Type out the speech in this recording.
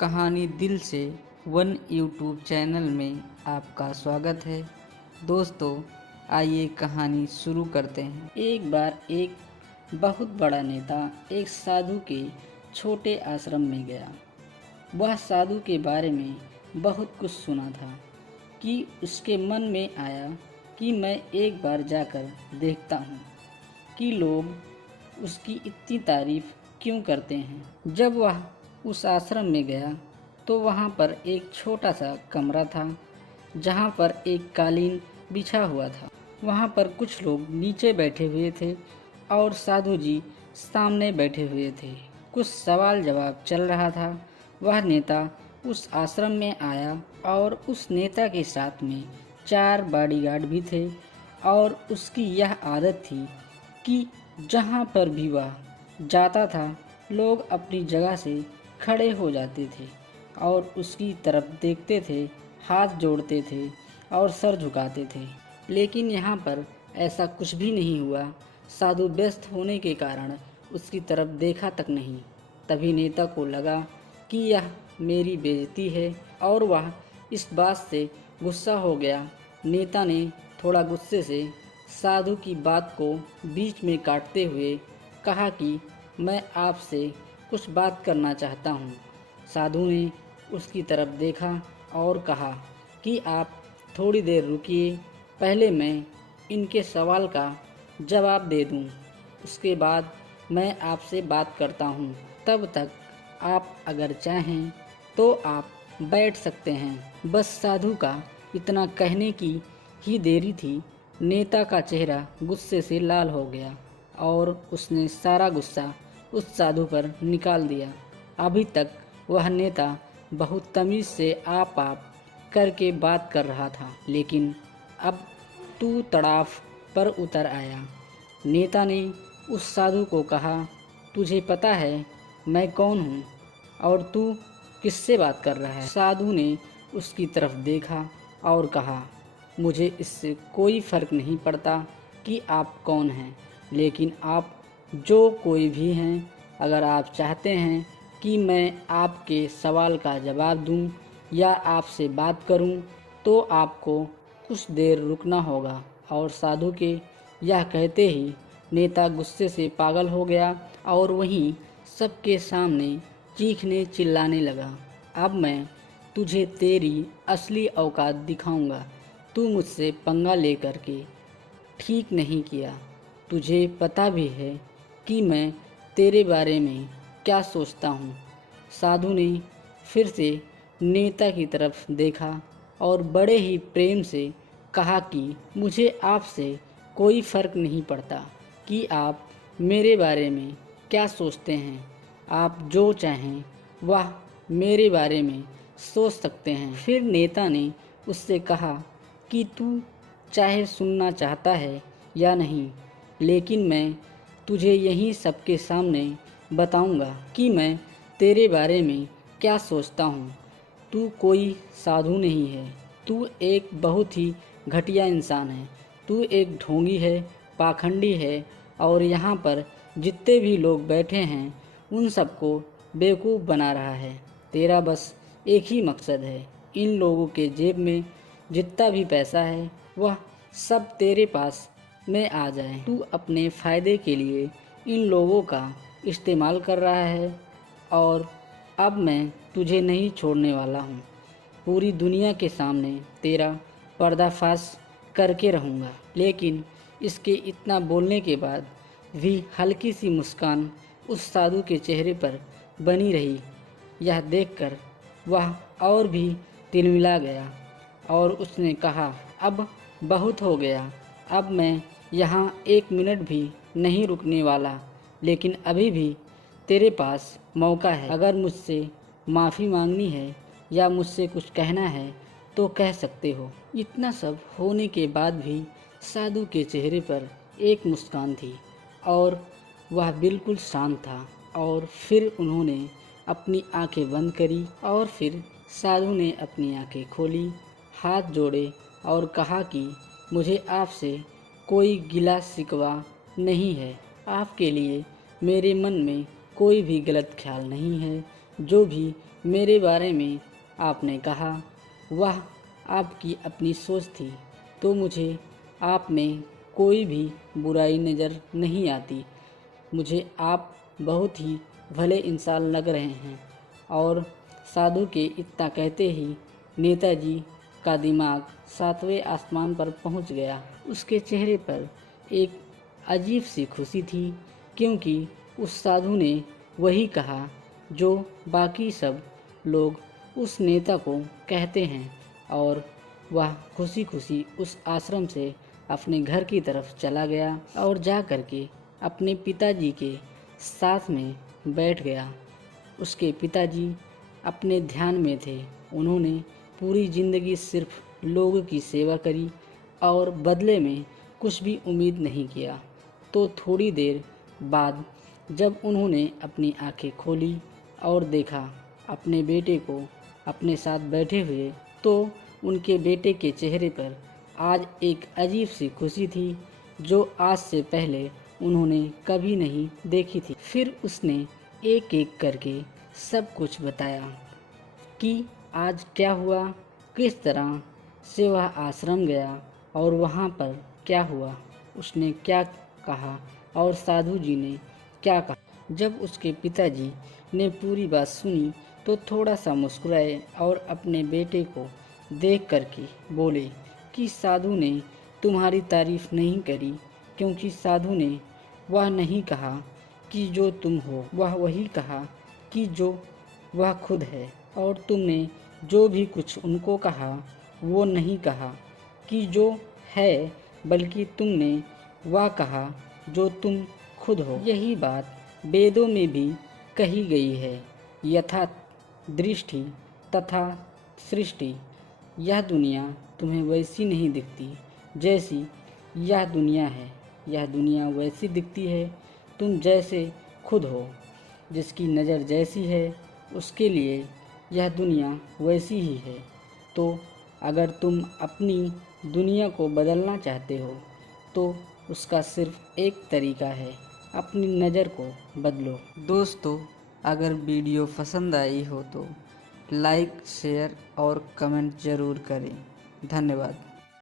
कहानी दिल से वन यूट्यूब चैनल में आपका स्वागत है। दोस्तों, आइए कहानी शुरू करते हैं। एक बार एक बहुत बड़ा नेता एक साधु के छोटे आश्रम में गया। वह साधु के बारे में बहुत कुछ सुना था कि उसके मन में आया कि मैं एक बार जाकर देखता हूँ कि लोग उसकी इतनी तारीफ क्यों करते हैं। जब वह उस आश्रम में गया तो वहाँ पर एक छोटा सा कमरा था जहाँ पर एक कालीन बिछा हुआ था। वहाँ पर कुछ लोग नीचे बैठे हुए थे और साधु जी सामने बैठे हुए थे। कुछ सवाल जवाब चल रहा था। वह नेता उस आश्रम में आया और उस नेता के साथ में 4 बॉडीगार्ड भी थे और उसकी यह आदत थी कि जहाँ पर भी वह जाता था लोग अपनी जगह से खड़े हो जाते थे और उसकी तरफ देखते थे, हाथ जोड़ते थे और सर झुकाते थे। लेकिन यहाँ पर ऐसा कुछ भी नहीं हुआ। साधु व्यस्त होने के कारण उसकी तरफ देखा तक नहीं। तभी नेता को लगा कि यह मेरी बेइज्जती है और वह इस बात से गुस्सा हो गया। नेता ने थोड़ा गुस्से से साधु की बात को बीच में काटते हुए कहा कि मैं आपसे कुछ बात करना चाहता हूँ। साधु ने उसकी तरफ देखा और कहा कि आप थोड़ी देर रुकिए, पहले मैं इनके सवाल का जवाब दे दूँ, उसके बाद मैं आपसे बात करता हूँ। तब तक आप अगर चाहें तो आप बैठ सकते हैं। बस साधु का इतना कहने की ही देरी थी, नेता का चेहरा गुस्से से लाल हो गया और उसने सारा गुस्सा उस साधु पर निकाल दिया। अभी तक वह नेता बहुत तमीज़ से आप करके बात कर रहा था, लेकिन अब तू तड़ाफ पर उतर आया। नेता ने उस साधु को कहा, तुझे पता है मैं कौन हूँ और तू किससे बात कर रहा है? साधु ने उसकी तरफ देखा और कहा, मुझे इससे कोई फ़र्क नहीं पड़ता कि आप कौन हैं, लेकिन आप जो कोई भी हैं, अगर आप चाहते हैं कि मैं आपके सवाल का जवाब दूं या आपसे बात करूं, तो आपको कुछ देर रुकना होगा। और साधु के यह कहते ही नेता गुस्से से पागल हो गया और वहीं सबके सामने चीखने चिल्लाने लगा, अब मैं तुझे तेरी असली औकात दिखाऊंगा। तू मुझसे पंगा लेकर के ठीक नहीं किया। तुझे पता भी है कि मैं तेरे बारे में क्या सोचता हूँ। साधु ने फिर से नेता की तरफ देखा और बड़े ही प्रेम से कहा कि मुझे आपसे कोई फ़र्क नहीं पड़ता कि आप मेरे बारे में क्या सोचते हैं। आप जो चाहें वह मेरे बारे में सोच सकते हैं। फिर नेता ने उससे कहा कि तू चाहे सुनना चाहता है या नहीं, लेकिन मैं तुझे यहीं सबके सामने बताऊंगा कि मैं तेरे बारे में क्या सोचता हूँ। तू कोई साधु नहीं है, तू एक बहुत ही घटिया इंसान है। तू एक ढोंगी है, पाखंडी है और यहाँ पर जितने भी लोग बैठे हैं उन सबको बेवकूफ़ बना रहा है। तेरा बस एक ही मकसद है, इन लोगों के जेब में जितना भी पैसा है वह सब तेरे पास में आ जाए। तू अपने फ़ायदे के लिए इन लोगों का इस्तेमाल कर रहा है और अब मैं तुझे नहीं छोड़ने वाला हूँ। पूरी दुनिया के सामने तेरा पर्दाफाश करके रहूँगा। लेकिन इसके इतना बोलने के बाद भी हल्की सी मुस्कान उस साधु के चेहरे पर बनी रही। यह देखकर वह और भी तिलमिला गया और उसने कहा, अब बहुत हो गया, अब मैं यहाँ 1 मिनट भी नहीं रुकने वाला। लेकिन अभी भी तेरे पास मौका है। अगर मुझसे माफ़ी मांगनी है या मुझसे कुछ कहना है तो कह सकते हो। इतना सब होने के बाद भी साधु के चेहरे पर एक मुस्कान थी और वह बिल्कुल शांत था। और फिर उन्होंने अपनी आंखें बंद करी और फिर साधु ने अपनी आंखें खोली, हाथ जोड़े और कहा कि मुझे आपसे कोई गिला शिकवा नहीं है। आपके लिए मेरे मन में कोई भी गलत ख्याल नहीं है। जो भी मेरे बारे में आपने कहा, वह आपकी अपनी सोच थी, तो मुझे आप में कोई भी बुराई नज़र नहीं आती। मुझे आप बहुत ही भले इंसान लग रहे हैं। और साधु के इतना कहते ही नेताजी का दिमाग 7वें आसमान पर पहुंच गया। उसके चेहरे पर एक अजीब सी खुशी थी, क्योंकि उस साधु ने वही कहा जो बाकी सब लोग उस नेता को कहते हैं। और वह खुशी खुशी उस आश्रम से अपने घर की तरफ चला गया और जा कर के अपने पिताजी के साथ में बैठ गया। उसके पिताजी अपने ध्यान में थे। उन्होंने पूरी ज़िंदगी सिर्फ लोगों की सेवा करी और बदले में कुछ भी उम्मीद नहीं किया। तो थोड़ी देर बाद जब उन्होंने अपनी आंखें खोली और देखा अपने बेटे को अपने साथ बैठे हुए, तो उनके बेटे के चेहरे पर आज एक अजीब सी खुशी थी जो आज से पहले उन्होंने कभी नहीं देखी थी। फिर उसने एक एक करके सब कुछ बताया कि आज क्या हुआ, किस तरह से वह आश्रम गया और वहाँ पर क्या हुआ, उसने क्या कहा और साधु जी ने क्या कहा। जब उसके पिताजी ने पूरी बात सुनी तो थोड़ा सा मुस्कुराए और अपने बेटे को देख करके बोले कि साधु ने तुम्हारी तारीफ नहीं करी, क्योंकि साधु ने वह नहीं कहा कि जो तुम हो, वह वही कहा कि जो वह खुद है। और तुमने जो भी कुछ उनको कहा वो नहीं कहा कि जो है, बल्कि तुमने वह कहा जो तुम खुद हो। यही बात वेदों में भी कही गई है, यथा दृष्टि तथा सृष्टि। यह दुनिया तुम्हें वैसी नहीं दिखती जैसी यह दुनिया है, यह दुनिया वैसी दिखती है तुम जैसे खुद हो। जिसकी नज़र जैसी है उसके लिए यह दुनिया वैसी ही है। तो अगर तुम अपनी दुनिया को बदलना चाहते हो तो उसका सिर्फ एक तरीका है, अपनी नज़र को बदलो। दोस्तों, अगर वीडियो पसंद आई हो तो लाइक, शेयर और कमेंट ज़रूर करें। धन्यवाद।